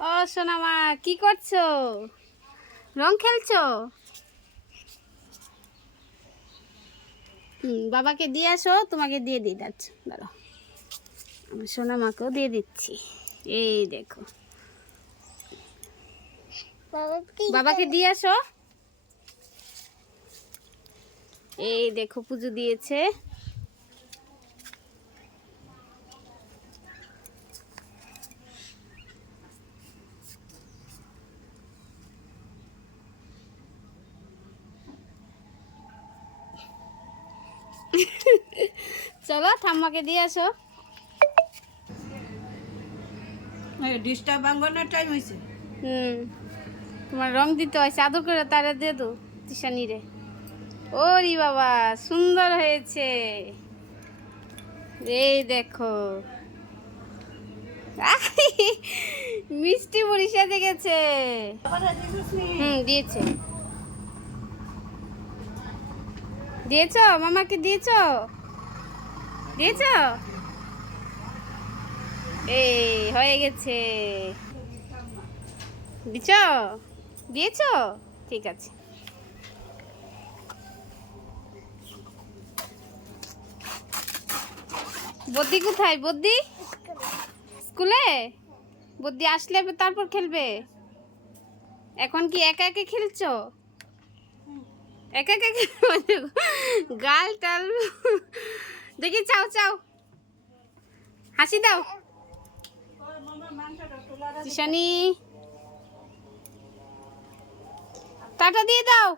ও সোনামা, কি করছো? রং খেলছো? বাবাকে দিয়ে আসো, তোমাকে দিয়ে দিই। যাচ্ছ, দাঁড়াও, আমার সোনামাকেও দিয়ে দিচ্ছি। এই দেখো, বাবাকে দিয়ে আসো। এই দেখো, পুজো দিয়েছে। চলো ঠাম্মাকে দিয়ে আসো। ডিস্টার্ব বাঙ্গনের টাইম হয়েছে। তোমার রং দিতে হয়, আদর করে তারে দিয়ে দো তিশানি রে। ওরি বাবা, সুন্দর হয়েছে। এই দেখো, মিষ্টি মুড়ি সাজে গেছে। দিয়েছে। দিয়েছো মামাকে? দিয়েছো? দিয়েছো? এই হয়ে গেছে। দিছ? দিয়েছো? ঠিক আছে। বদ্দি কোথায়? বদ্দি স্কুলে? বদ্দি আসলে তারপর খেলবে। এখন কি একা একা খেলছো? একা একা গাল টাল দেখি, চাও চাও, হাসি দাও। তিশানি, টাটা দিয়ে দাও।